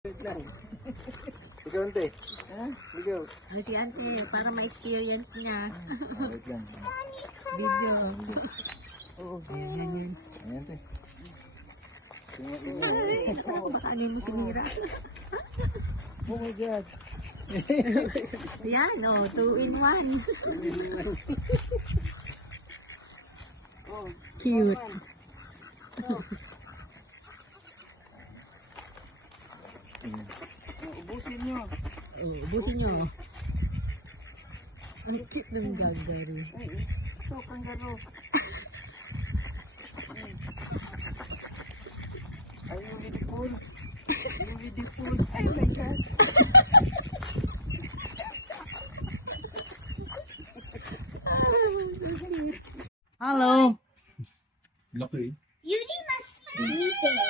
Wait lang. Ikaw, ante. Ha? Ikaw. Si ante, para ma-experience niya. Wait lang. Video lang. Oo. Ganyan. Ayan, ante. Baka ano mo si Mira. Oh my God. Yan, 2 in 1. Oh. Cute. Ubusin nyo. Buti nyo. Ang cute ng gagari. Ay, ito, kangaroo. Ay, yung beautiful. Yung beautiful. Ay, my God. Hello. Laki. Yuri must be sleeping.